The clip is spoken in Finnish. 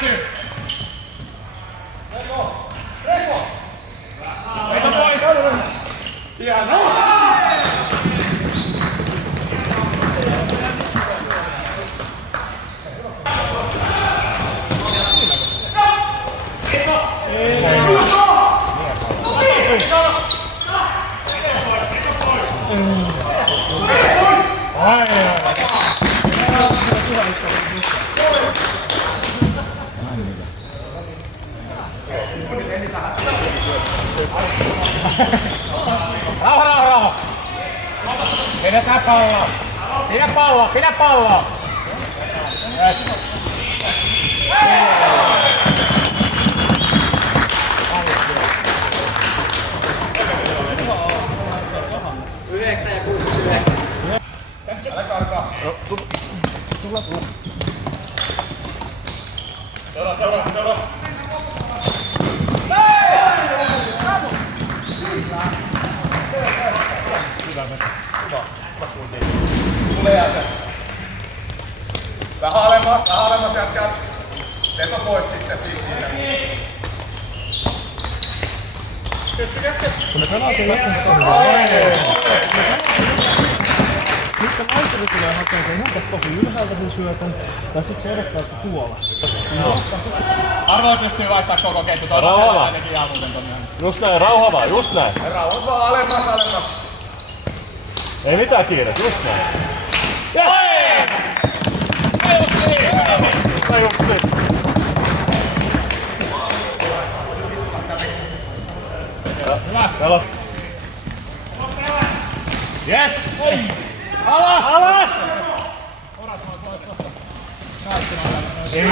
kääntyy! Reko! Veito pois! Hienoa! Rauha! Pidetään palloa! Pidä palloa! Yhdeksän ja 69. Älä karkaa. Tulla. Seura. Hyvä. Tule jälkeen. Vähän alemmas jätkää. Veto pois sitten siitä. Kun ne pelaa sen jätkän nyt kun Aiteri tulee hakemaan sen ihan tosi ylhäältä sen syötön, tai sit se edettaa sitä tuolla. Arvoi pystyy vaihtaa koko ketju. Rauhava. Just näin, rauhava, just näin. Rauhava, alemmas. Ei mitään kiire, just näin. Yes! Just Hyvä. Yes! Alas! Ei